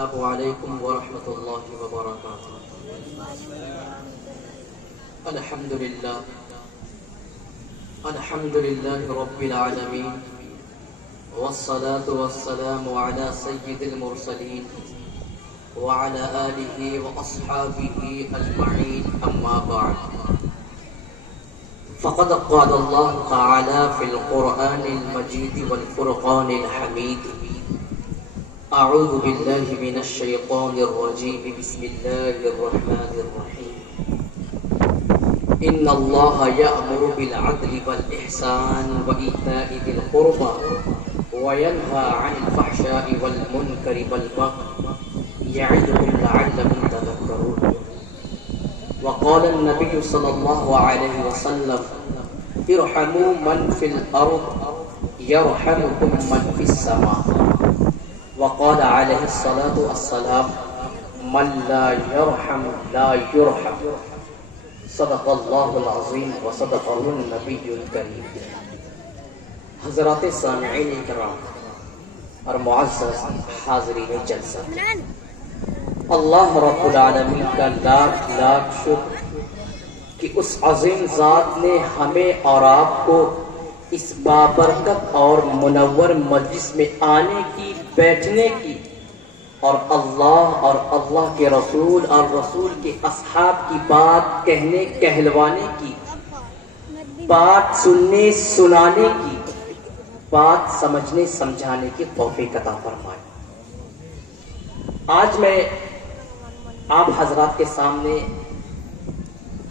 السلام علیکم ورحمۃ اللہ وبرکاتہ۔ الحمد للہ رب العالمین، والصلاة والسلام على سید المرسلین وعلى آلہ واصحابہ اجمعین، اما بعد فقد قال اللہ تعالی فی القرآن المجید والفرقان الحمید: اعوذ باللہ من الشیطان الرجیم، بسم اللہ الرحمن الرحیم۔ ان اللہ یأمر بالعدل والاحسان وایتاء ذی القربى وینہی عن الفحشاء والمنکر والبغی یعظکم لعلکم تذکرون۔ وقال النبی صلی اللہ علیہ وسلم: ارحموا من فی الارض یرحمکم من فی السماء۔ وقال علیہ الصلاۃ والسلام: من لا يرحم لا يرحم۔ صدق اللہ العظیم وصدق النبی الکریم۔ حضرات سامعین کرام اور معزز حاضرین جلسہ، اللہ رب العالمین کا لاکھ لاکھ شکر کہ اس عظیم ذات نے ہمیں اور آپ کو اس بابرکت اور منور مجلس میں آنے کی، بیٹھنے کی، اور اللہ کے رسول اور رسول کے اصحاب کی بات کہنے کہلوانے کی، بات سننے سنانے کی، بات سمجھنے سمجھانے کی توفیق عطا فرمائے۔ آج میں آپ حضرات کے سامنے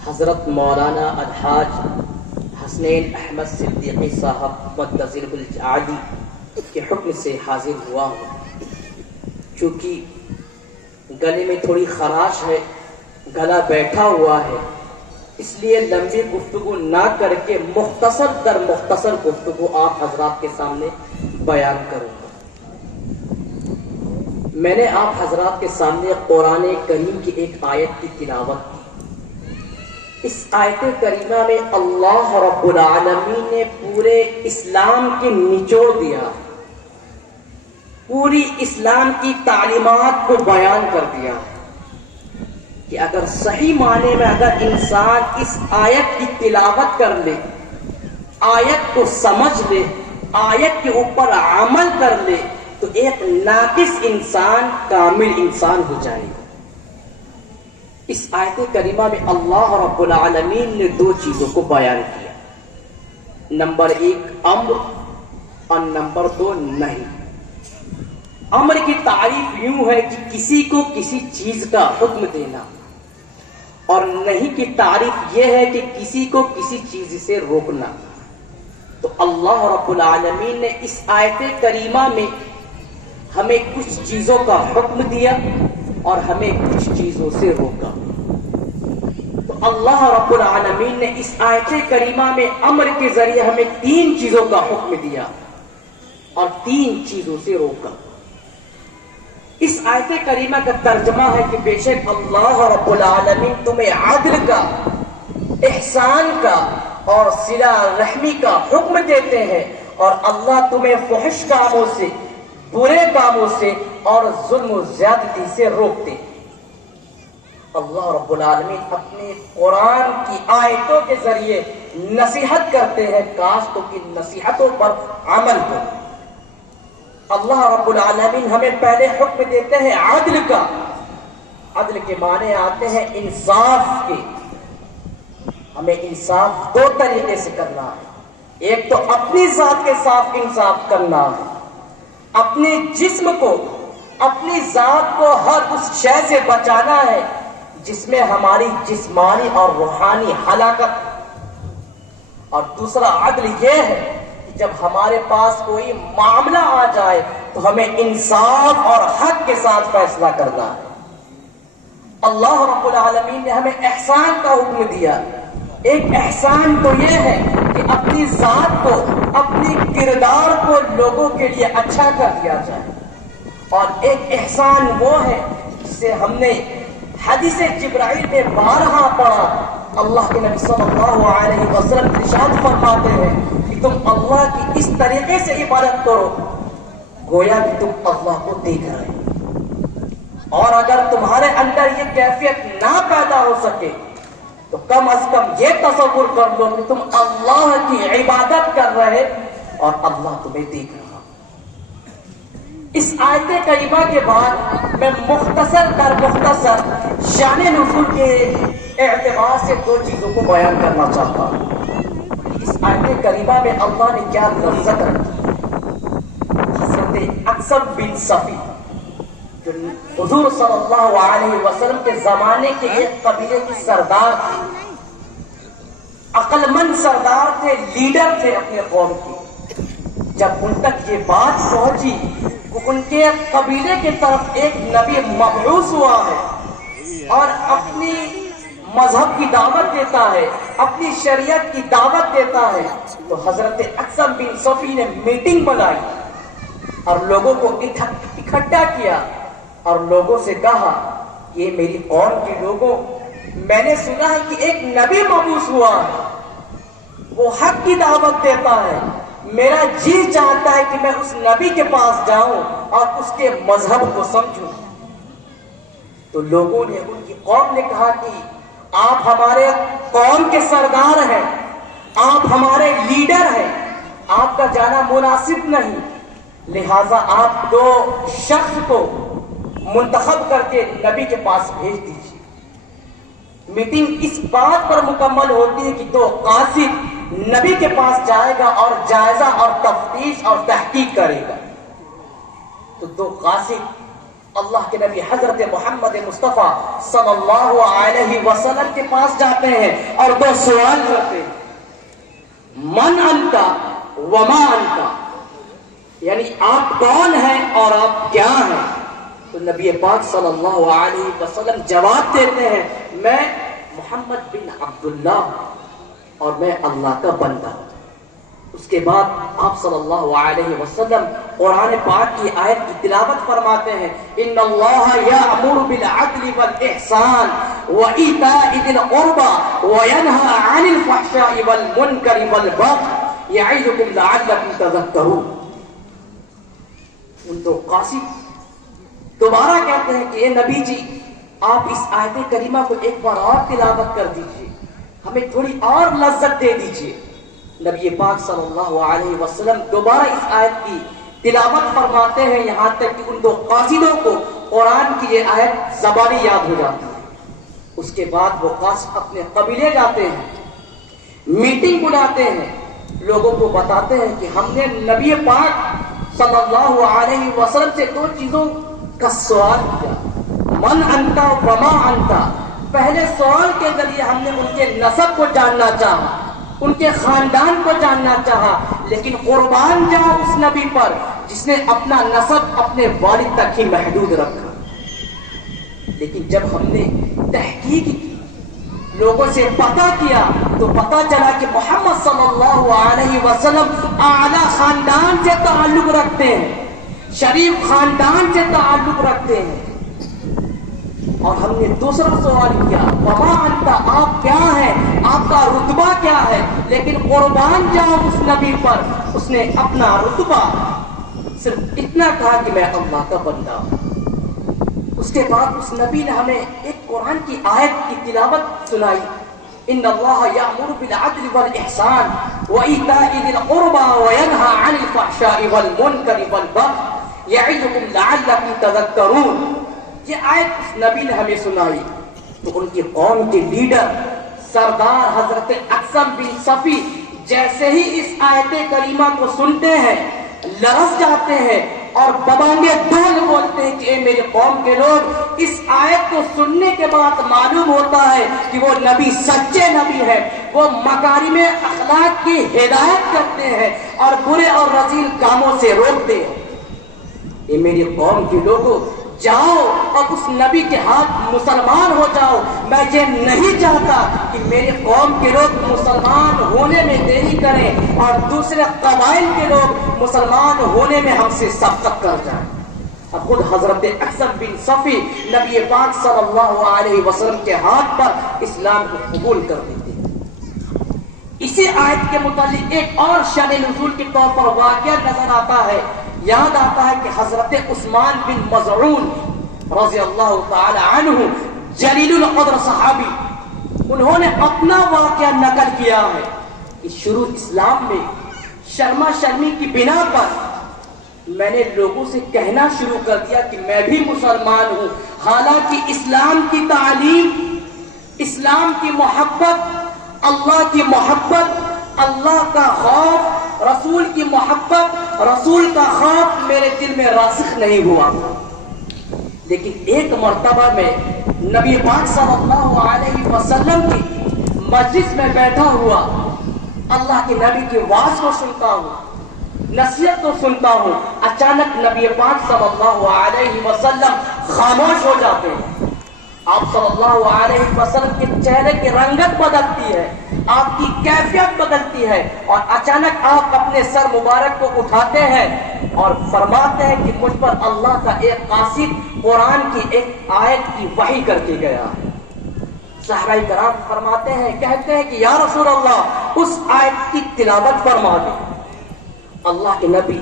حضرت مولانا الحاج حسنین احمد صدیقی صاحب مدظر الجعلی کے حکم سے حاضر ہوا ہوں۔ چونکہ گلے میں تھوڑی خراش ہے، گلا بیٹھا ہوا ہے، اس لیے لمبی گفتگو نہ کر کے مختصر در مختصر گفتگو آپ حضرات کے سامنے بیان کروں گا۔ میں نے آپ حضرات کے سامنے قرآن کریم کی ایک آیت کی تلاوت کی۔ اس آیت کریمہ میں اللہ رب العالمین نے پورے اسلام کے نچوڑ دیا، پوری اسلام کی تعلیمات کو بیان کر دیا کہ اگر صحیح معنی میں اگر انسان اس آیت کی تلاوت کر لے، آیت کو سمجھ لے، آیت کے اوپر عمل کر لے، تو ایک ناقص انسان کامل انسان ہو جائے گا۔ اس آیت کریمہ میں اللہ رب العالمین نے دو چیزوں کو بیان کیا، نمبر ایک امر اور نمبر دو نہیں۔ امر کی تعریف یوں ہے کہ کسی کو کسی چیز کا حکم دینا، اور نہیں کی تعریف یہ ہے کہ کسی کو کسی چیز سے روکنا۔ تو اللہ رب العالمین نے اس آیت کریمہ میں ہمیں کچھ چیزوں کا حکم دیا اور ہمیں کچھ چیزوں سے روکا۔ تو اللہ رب العالمین نے اس آیت کریمہ میں امر کے ذریعے ہمیں تین چیزوں کا حکم دیا اور تین چیزوں سے روکا۔ اس آیت کریمہ کا ترجمہ ہے کہ بے شک اللہ رب العالمین تمہیں عدل کا، احسان کا اور صلہ رحمی کا حکم دیتے ہیں، اور اللہ تمہیں فحش کاموں سے، برے کاموں سے اور ظلم و زیادتی سے روکتے ہیں۔ اللہ رب العالمین اپنے قرآن کی آیتوں کے ذریعے نصیحت کرتے ہیں، کاش تو ان نصیحتوں پر عمل ہو۔ اللہ رب العالمین ہمیں پہلے حکم دیتے ہیں عدل کا۔ عدل کے معنی آتے ہیں انصاف کے۔ ہمیں انصاف دو طریقے سے کرنا ہے، ایک تو اپنی ذات کے ساتھ انصاف کرنا ہے، اپنے جسم کو، اپنی ذات کو ہر اس شے سے بچانا ہے جس میں ہماری جسمانی اور روحانی ہلاکت۔ اور دوسرا عدل یہ ہے کہ جب ہمارے پاس کوئی معاملہ آ جائے تو ہمیں انصاف اور حق کے ساتھ فیصلہ کرنا ہے۔ اللہ رب العالمین نے ہمیں احسان کا حکم دیا۔ ایک احسان تو یہ ہے کہ اپنی ذات کو، اپنی کردار کو لوگوں کے لیے اچھا کر دیا جائے، اور ایک احسان وہ ہے جسے ہم نے حدیث جبرائیل میں بارہا پڑھا۔ اللہ کے نبی صلی اللہ علیہ وسلم ارشاد فرماتے ہیں کہ تم اللہ کی اس طریقے سے عبادت کرو گویا کہ تم اللہ کو دیکھ رہے ہو۔ اور اگر تمہارے اندر یہ کیفیت نہ پیدا ہو سکے تو کم از کم یہ تصور کر لو کہ تم اللہ کی عبادت کر رہے اور اللہ تمہیں دیکھ رہا۔ اس آیت کریمہ کے بعد میں مختصر شان نزول کے اعتبار سے دو چیزوں کو بیان کرنا چاہتا ہوں۔ اس آیت کریمہ میں اللہ نے کیا لذت رکھی۔ حضرت اقسم بن صفی جو حضور صلی اللہ علیہ وسلم کے زمانے کے ایک قبیلے کی سردار تھے، عقل مند سردار تھے، لیڈر تھے اپنے قوم کی، جب ان تک یہ بات پہنچی کہ ان کے قبیلے کی طرف ایک نبی مبعوث ہوا ہے اور اپنی مذہب کی دعوت دیتا ہے، اپنی شریعت کی دعوت دیتا ہے، تو حضرت اقسم بن صفی نے میٹنگ بنائی اور لوگوں کو اکٹھا کیا اور لوگوں سے کہا کہ میری قوم کے لوگوں، میں نے سنا ہے کہ ایک نبی مبعوث ہوا ہے، وہ حق کی دعوت دیتا ہے، میرا جی چاہتا ہے کہ میں اس نبی کے پاس جاؤں اور اس کے مذہب کو سمجھوں۔ تو لوگوں نے، ان کی قوم نے کہا کہ آپ ہمارے قوم کے سردار ہیں، آپ ہمارے لیڈر ہیں، آپ کا جانا مناسب نہیں، لہذا آپ دو شخص کو منتخب کر کے نبی کے پاس بھیج دیجیے۔ میٹنگ اس بات پر مکمل ہوتی ہے کہ دو قاصد نبی کے پاس جائے گا اور جائزہ اور تفتیش اور تحقیق کرے گا۔ تو دو قاصد اللہ کے نبی حضرت محمد مصطفیٰ صلی اللہ علیہ وسلم کے پاس جاتے ہیں اور دو سوال کرتے ہیں، من انت وما انت، یعنی آپ کون ہیں اور آپ کیا ہیں؟ تو نبی پاک صلی اللہ علیہ وسلم جواب دیتے ہیں، میں محمد بن عبداللہ اور میں اللہ کا بندہ ہوں۔ اس کے بعد آپ صلی اللہ علیہ وسلم قرآن پاک کی آیت کی تلاوت فرماتے ہیں، ان اللہ یأمر بالعدل والاحسان وایتاء ذی القربى وینہی عن الفحشاء والمنکر والبغی یعظکم لعلکم تذکرون۔ ان دو قاصد دوبارہ کہتے ہیں کہ اے نبی جی، آپ اس آیت کریمہ کو ایک بار اور تلاوت کر دیجئے، ہمیں تھوڑی اور لذت دے دیجئے۔ نبی پاک صلی اللہ علیہ وسلم دوبارہ اس آیت کی تلاوت فرماتے ہیں، یہاں تک کہ ان دو قاصدوں کو قرآن کی یہ آیت زبانی یاد ہو جاتی ہے۔ اس کے بعد وہ قاصد اپنے قبیلے جاتے ہیں، میٹنگ بلاتے ہیں، لوگوں کو بتاتے ہیں کہ ہم نے نبی پاک صلی اللہ علیہ وسلم سے دو چیزوں کا سوال کیا، من انتا وما انتا۔ پہلے سوال کے ذریعے ہم نے ان کے نسب کو جاننا چاہا، ان کے خاندان کو جاننا چاہا، لیکن قربان جاؤ اس نبی پر جس نے اپنا نسب اپنے والد تک ہی محدود رکھا۔ لیکن جب ہم نے تحقیق کی، لوگوں سے پتہ کیا، تو پتہ چلا کہ محمد صلی اللہ علیہ وسلم اعلیٰ خاندان سے تعلق رکھتے ہیں، شریف خاندان سے تعلق رکھتے ہیں۔ اور ہم نے دوسرا سوال کیا، وما انت، آپ کیا ہیں، آپ کا رتبہ کیا ہے؟ لیکن قربان جاؤ اس نبی پر، اس نے اپنا رتبہ صرف اتنا کہا کہ میں اللہ کا بندہ ہوں۔ اس کے بعد اس نبی نے ہمیں ایک قرآن کی آیت کی تلاوت سنائی، ان اللہ یأمر بالعدل والاحسان وایتاء ذی القربى وینہی عن الفحشاء والمنکر والبغی یعظکم لعلکم تذکرون۔ یہ آیت اس نبی نے ہمیں سنائی تو ان کی قوم کے لیڈر سردار حضرت اقسم بن صفی جیسے ہی اس آیت کریمہ کو سنتے ہیں لرز جاتے ہیں اور ببانگے ڈول بولتے ہیں کہ اے میرے قوم کے لوگ، اس آیت کو سننے کے بعد معلوم ہوتا ہے کہ وہ نبی سچے نبی ہے، وہ مکارم اخلاق کی ہدایت کرتے ہیں اور برے اور رذیل کاموں سے روکتے ہیں۔ اے میری قوم کے لوگوں، جاؤ اور اس نبی کے ہاتھ مسلمان ہو جاؤ۔ میں یہ نہیں چاہتا کہ میری قوم کے لوگ مسلمان ہونے میں دیری کریں اور دوسرے قبائل کے لوگ مسلمان ہونے میں ہم سے سبقت کر جائیں۔ اب خود حضرت اقسم بن صفی نبی پاک صلی اللہ علیہ وسلم کے ہاتھ پر اسلام کو قبول کر دیتے ہیں۔ اسی آیت کے متعلق ایک اور شان نزول کے طور پر واقعہ نظر آتا ہے، یاد آتا ہے کہ حضرت عثمان بن مظعون رضی اللہ تعالی عنہ جلیل القدر صحابی، انہوں نے اپنا واقعہ نقل کیا ہے کہ شروع اسلام میں شرما شرمی کی بنا پر میں نے لوگوں سے کہنا شروع کر دیا کہ میں بھی مسلمان ہوں، حالانکہ اسلام کی تعلیم، اسلام کی محبت، اللہ کی محبت، اللہ کا خوف، رسول کی محبت، رسول کا خوف میرے دل میں راسخ نہیں ہوا تھا۔ لیکن ایک مرتبہ میں نبی پاک صلی اللہ علیہ وسلم کی مجلس میں بیٹھا ہوا اللہ کے نبی کی واعظ کو سنتا ہوں، نصیحت کو سنتا ہوں، اچانک نبی پاک صلی اللہ علیہ وسلم خاموش ہو جاتے ہیں۔ آپ صلی اللہ علیہ وسلم کے چہرے کی رنگت بدلتی ہے، آپ کی کیفیت بدلتی ہے، اور اچانک آپ اپنے سر مبارک کو اٹھاتے ہیں اور فرماتے ہیں کہ مجھ پر اللہ کا ایک قاصد قرآن کی ایک آیت کی وحی کر کے گیا۔ صحابہ کرام فرماتے ہیں، کہتے ہیں کہ یا رسول اللہ اس آیت کی تلاوت فرما دیں۔ اللہ کے نبی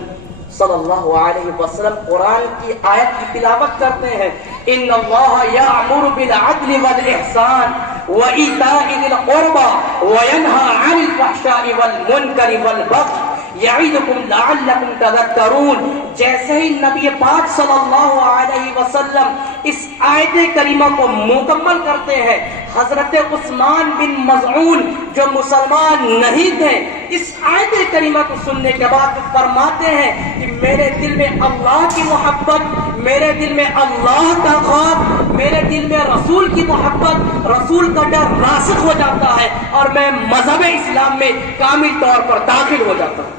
صلی اللہ علیہ وسلم قرآن کی آیت کی تلاوت کرتے ہیں، ان اللہ یأمر بالعدل والاحسان وایتاء ذی القربى وینہی عن الفحشاء والمنکر والبغی یعظکم لعلکم تذکرون۔ جیسے ہی نبی پاک صلی اللہ علیہ وسلم اس آیت کریمہ کو مکمل کرتے ہیں، حضرت عثمان بن مظعون جو مسلمان نہیں تھے اس آیت کریمہ کو سننے کے بعد فرماتے ہیں کہ میرے دل میں اللہ کی محبت، میرے دل میں اللہ کا خوف، میرے دل میں رسول کی محبت، رسول کا ڈر راسخ ہو جاتا ہے اور میں مذہب اسلام میں کامل طور پر داخل ہو جاتا ہوں،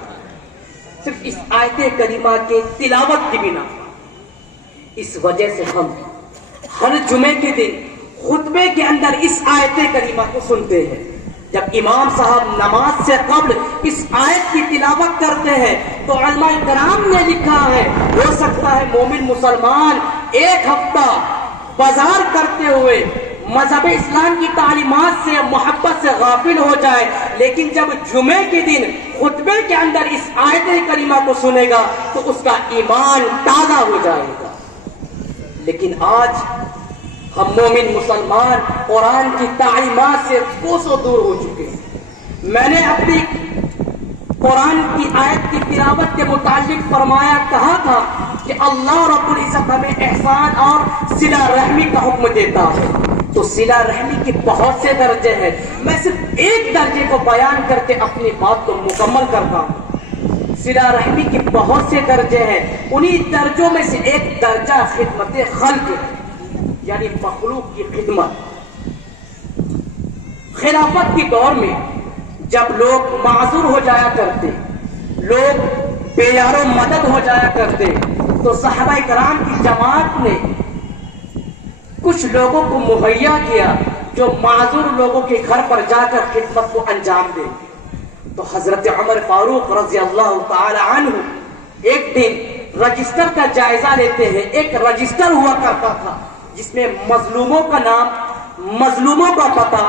صرف اس آیت کریمہ کے تلاوت کی بنا۔ اس وجہ سے ہم ہر جمعے کے دن خطبے کے اندر اس آیت کریمہ کو سنتے ہیں۔ جب امام صاحب نماز سے قبل اس آیت کی تلاوت کرتے ہیں تو علماء کرام نے لکھا ہے، ہو سکتا ہے مومن مسلمان ایک ہفتہ بازار کرتے ہوئے مذہب اسلام کی تعلیمات سے، محبت سے غافل ہو جائے، لیکن جب جمعے کے دن خطبے کے اندر اس آیت کریمہ کو سنے گا تو اس کا ایمان تازہ ہو جائے گا۔ لیکن آج ہم مومن مسلمان قرآن کی تعلیمات سے کوسوں دور ہو چکے ہیں۔ میں نے اپنی قرآن کی آیت کی تلاوت کے متعلق فرمایا، کہا تھا کہ اللہ رب العزت ہمیں احسان اور صلہ رحمی کا حکم دیتا ہے، تو صلہ رحمی کے بہت سے درجے ہیں، میں صرف ایک درجے کو بیان کر کے اپنی بات کو مکمل کرتا ہوں۔ صلہ رحمی کے بہت سے درجے ہیں، انہی درجوں میں سے ایک درجہ خدمت خلق یعنی مخلوق کی خدمت۔ خلافت کے دور میں جب لوگ معذور ہو جایا کرتے، لوگ بے یار و مدد ہو جایا کرتے، تو صحابہ کرام کی جماعت نے کچھ لوگوں کو مہیا کیا جو معذور لوگوں کے گھر پر جا کر خدمت کو انجام دے۔ تو حضرت عمر فاروق رضی اللہ تعالی عنہ ایک دن رجسٹر کا جائزہ لیتے ہیں۔ ایک رجسٹر ہوا کرتا تھا جس میں مظلوموں کا نام، مظلوموں کا پتہ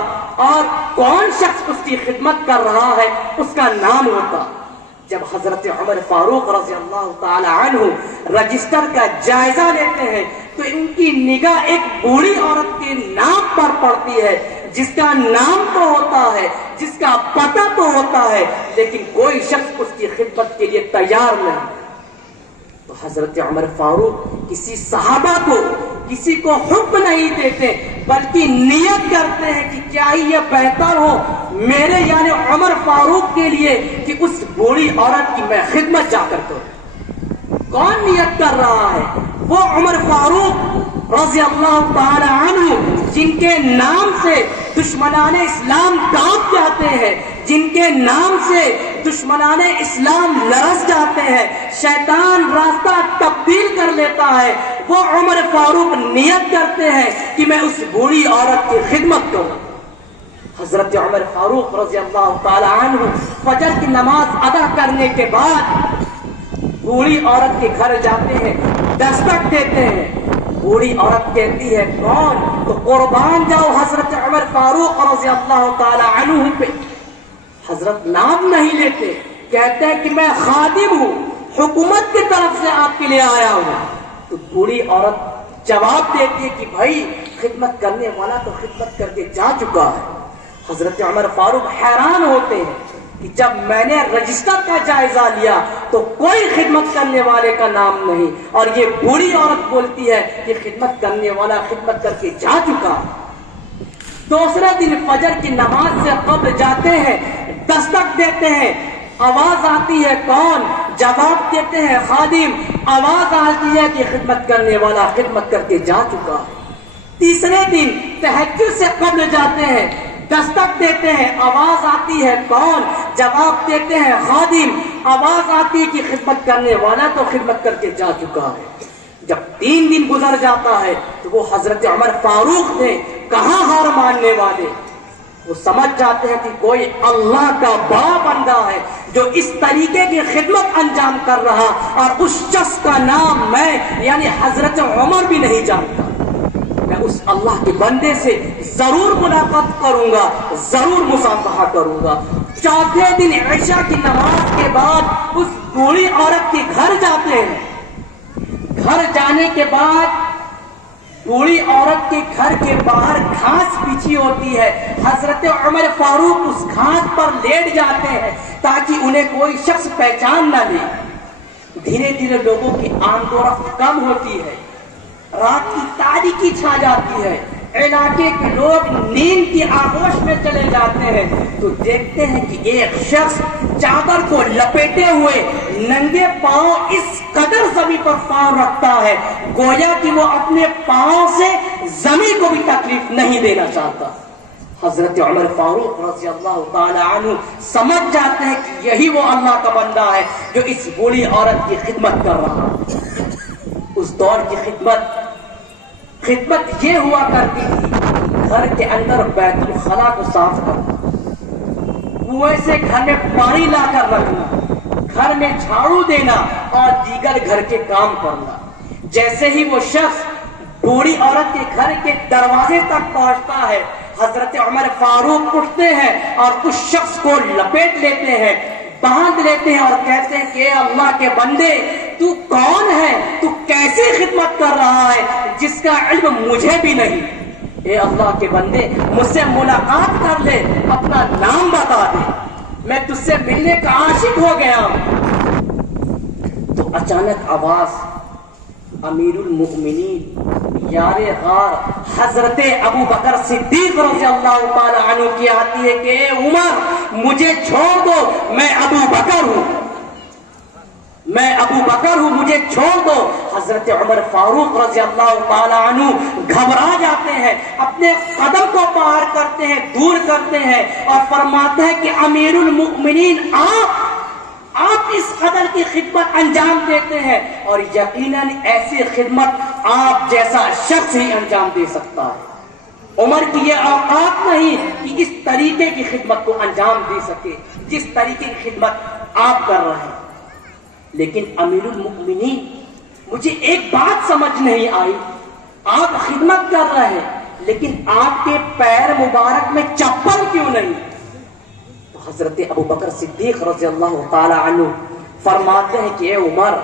اور کون شخص اس کی خدمت کر رہا ہے اس کا نام ہوتا۔ جب حضرت عمر فاروق رضی اللہ تعالی عنہ رجسٹر کا جائزہ لیتے ہیں تو ان کی نگاہ ایک بوڑھی عورت کے نام پر پڑتی ہے، جس کا نام تو ہوتا ہے، جس کا پتہ تو ہوتا ہے، لیکن کوئی شخص اس کی خدمت کے لیے تیار نہیں۔ تو حضرت عمر فاروق کسی صحابہ کو، کسی کو حکم نہیں دیتے، بلکہ نیت کرتے ہیں کہ کیا یہ بہتر ہو میرے یعنی عمر فاروق کے لیے کہ اس بوڑھی عورت کی میں خدمت جا کر کروں۔ کون نیت کر رہا ہے؟ وہ عمر فاروق رضی اللہ تعالی عنہ جن کے نام سے دشمنان اسلام کانپ جاتے ہیں، جن کے نام سے دشمنان اسلام لرز جاتے ہیں، شیطان راستہ تبدیل کر لیتا ہے، وہ عمر فاروق نیت کرتے ہیں کہ میں اس بوڑھی عورت کی خدمت کروں۔ حضرت عمر فاروق رضی اللہ تعالی عنہ فجر کی نماز ادا کرنے کے بعد بوڑھی عورت کے گھر جاتے ہیں، دستک دیتے ہیں۔ بوڑھی عورت کہتی ہے کون؟ تو قربان جاؤ حضرت عمر فاروق رضی اللہ تعالی عنہ پہ۔ حضرت نام نہیں لیتے، کہتے ہیں کہ میں خادم ہوں، حکومت کی طرف سے آپ کے لیے آیا ہوں۔ تو بوڑھی عورت جواب دیتی ہے کہ بھائی خدمت کرنے والا تو خدمت کر کے جا چکا ہے۔ حضرت عمر فاروق حیران ہوتے ہیں کہ جب میں نے رجسٹر کا جائزہ لیا تو کوئی خدمت کرنے والے کا نام نہیں، اور یہ بوڑھی عورت بولتی ہے کہ خدمت کرنے والا خدمت کر کے جا چکا۔ دوسرے دن فجر کی نماز سے قبل جاتے ہیں، دستک دیتے ہیں، آواز آتی ہے کون؟ جواب دیتے ہیں خادم، آواز آتی ہے کہ خدمت کرنے والا خدمت کر کے جا چکا ہے۔ تیسرے دن تہجد سے قبل جاتے ہیں، دستک دیتے ہیں، آواز آتی ہے کون؟ جواب دیتے ہیں خادم، آواز آتی ہے کہ خدمت کرنے والا تو خدمت کر کے جا چکا ہے۔ جب 3 دن گزر جاتا ہے تو وہ حضرت عمر فاروق نے کہاں ہار ماننے والے، وہ سمجھ جاتے ہیں کہ کوئی اللہ کا بڑا بندہ ہے جو اس طریقے کی خدمت انجام کر رہا، اور اس شخص کا نام میں یعنی حضرت عمر بھی نہیں جانتا۔ میں اس اللہ کے بندے سے ضرور ملاقات کروں گا، ضرور مصافحہ کروں گا۔ چوتھے دن عشاء کی نماز کے بعد اس بوڑھی عورت کے گھر جاتے ہیں۔ گھر جانے کے بعد بوڑھی عورت کے گھر کے باہر گھاس بچھی ہوتی ہے، حضرت عمر فاروق اس گھاس پر لیٹ جاتے ہیں تاکہ انہیں کوئی شخص پہچان نہ لے۔ دھیرے دھیرے لوگوں کی آمد و رفت کم ہوتی ہے، رات کی تاریکی چھا جاتی ہے، علاقے کے لوگ نیند کی آغوش میں چلے جاتے ہیں تو دیکھتے ہیں کہ ایک شخص چادر کو لپیٹے ہوئے ننگے پاؤں اس قدر زمین پر پاؤں رکھتا ہے گویا کہ وہ اپنے پاؤں سے زمین کو بھی تکلیف نہیں دینا چاہتا۔ حضرت عمر فاروق رضی اللہ تعالی عنہ سمجھ جاتے ہیں کہ یہی وہ اللہ کا بندہ ہے جو اس بوڑھی عورت کی خدمت کر رہا ہے۔ اس دور کی خدمت یہ ہوا کرتی تھی، گھر کے اندر بیت الخلا کو صاف کرنا، کنویں سے گھر میں پانی لا کر رکھنا، گھر میں جھاڑو دینا اور دیگر گھر کے کام کرنا۔ جیسے ہی وہ شخص بوڑھی عورت کے گھر کے دروازے تک پہنچتا ہے، حضرت عمر فاروق اٹھتے ہیں اور اس شخص کو لپیٹ لیتے ہیں، باندھ لیتے ہیں اور کہتے ہیں کہ اے اللہ کے بندے، تو کون ہے؟ تو کیسی خدمت کر رہا ہے جس کا علم مجھے بھی نہیں؟ اے اللہ کے بندے، مجھ سے ملاقات کر لے، اپنا نام بتا دے، میں تجھ سے ملنے کا عاشق ہو گیا ہوں۔ تو اچانک آواز امیر المؤمنین یار غار حضرت ابو بکر صدیق رضی اللہ تعالی عنہ کی آتی ہے کہ اے عمر، مجھے چھوڑ دو، میں ابو بکر ہوں، میں ابو بکر ہوں، مجھے چھوڑ دو۔ حضرت عمر فاروق رضی اللہ تعالی عنہ گھبرا جاتے ہیں، اپنے قدم کو پار کرتے ہیں، دور کرتے ہیں اور فرماتے ہیں کہ امیر المؤمنین آپ اس قدر کی خدمت انجام دیتے ہیں، اور یقیناً ایسی خدمت آپ جیسا شخص ہی انجام دے سکتا ہے۔ عمر کی یہ اوقات نہیں کہ اس طریقے کی خدمت کو انجام دے سکے جس طریقے کی خدمت آپ کر رہے ہیں۔ لیکن امیر المؤمنین، مجھے ایک بات سمجھ نہیں آئی، آپ خدمت کر رہے ہیں لیکن آپ کے پیر مبارک میں چپل کیوں نہیں؟ تو حضرت ابو بکر صدیق رضی اللہ تعالی عنہ فرماتے ہیں کہ اے عمر،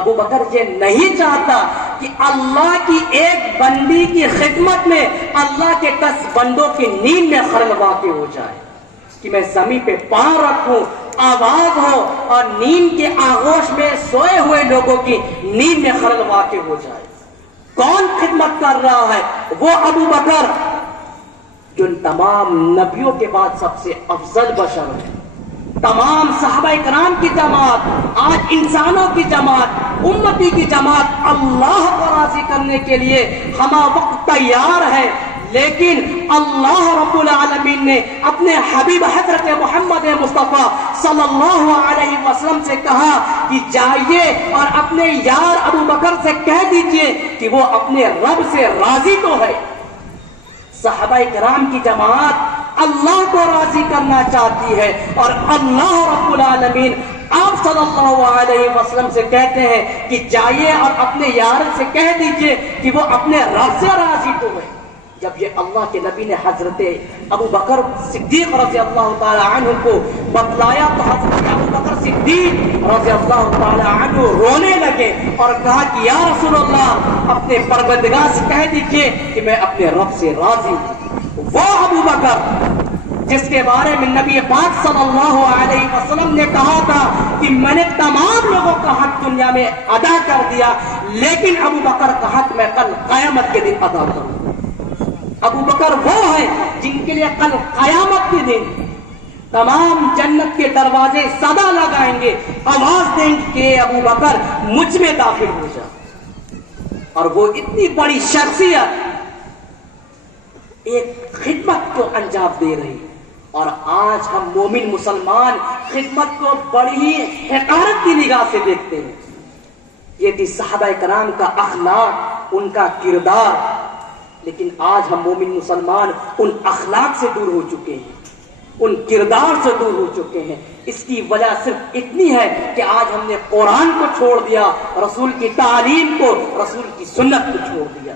ابو بکر یہ نہیں چاہتا کہ اللہ کی ایک بندی کی خدمت میں اللہ کے 10 بندوں کی نیند میں خلل واقع ہو جائے، کہ میں زمین پہ پاؤں رکھوں، آواز ہو اور نیند کے آغوش میں سوئے ہوئے لوگوں کی نیند میں خلل واقع ہو جائے۔ کون خدمت کر رہا ہے؟ وہ ابو بکر جو تمام نبیوں کے بعد سب سے افضل بشر ہے، تمام صحابہ کرام کی جماعت، آج انسانوں کی جماعت، امتی کی جماعت اللہ کو راضی کرنے کے لیے ہمہ وقت تیار ہے، لیکن اللہ رب العالمین نے اپنے حبیب حضرت محمد مصطفیٰ صلی اللہ علیہ وسلم سے کہا کہ جائیے اور اپنے یار ابو بکر سے کہہ دیجئے کہ وہ اپنے رب سے راضی تو ہے۔ صحابہ کرام کی جماعت اللہ کو راضی کرنا چاہتی ہے، اور اللہ رب العالمین آپ صلی اللہ علیہ وسلم سے کہتے ہیں کہ جائیے اور اپنے یار سے کہہ دیجئے کہ وہ اپنے رب سے راضی تو ہے۔ جب یہ اللہ کے نبی نے حضرت ابو بکر صدیق رضی اللہ تعالی عنہ کو بتلایا تو حضرت ابو بکر صدیق رضی اللہ تعالی عنہ رونے لگے اور کہا کہ یا رسول اللہ اپنے پروردگار سے کہہ دیجئے کہ میں اپنے رب سے راضی ہوں۔ وہ ابو بکر جس کے بارے میں نبی پاک صلی اللہ علیہ وسلم نے کہا تھا کہ میں نے تمام لوگوں کا حق دنیا میں ادا کر دیا لیکن ابو بکر کا حق میں کل قیامت کے دن ادا کروں۔ ابو بکر وہ ہے جن کے لیے کل قیامت کے دن تمام جنت کے دروازے صدا لگائیں گے، آواز دیں گے کہ ابو بکر مجھ میں داخل ہو جا۔ اور وہ اتنی بڑی شخصیت ایک خدمت کو انجام دے رہی، اور آج ہم مومن مسلمان خدمت کو بڑی ہی حقارت کی نگاہ سے دیکھتے ہیں۔ یہ تھی صحابہ کرام کا اخلاق، ان کا کردار، لیکن آج ہم مومن مسلمان ان اخلاق سے دور ہو چکے ہیں، ان کردار سے دور ہو چکے ہیں۔ اس کی وجہ صرف اتنی ہے کہ آج ہم نے قرآن کو چھوڑ دیا، رسول کی تعلیم کو، رسول کی سنت کو چھوڑ دیا۔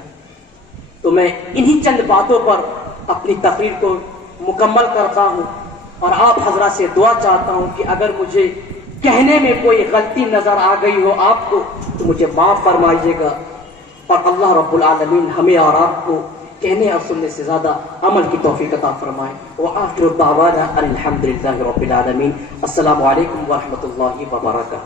تو میں انہی چند باتوں پر اپنی تقریر کو مکمل کرتا ہوں، اور آپ حضرات سے دعا چاہتا ہوں کہ اگر مجھے کہنے میں کوئی غلطی نظر آ گئی ہو آپ کو تو مجھے معاف فرمائیے گا، اور اللہ رب العالمین ہمیں اور آپ کو کہنے اور سننے سے زیادہ عمل کی توفیق عطا فرمائے۔ وآخر دعوانا الحمدللہ رب العالمین۔ السلام علیکم ورحمۃ اللہ وبرکاتہ۔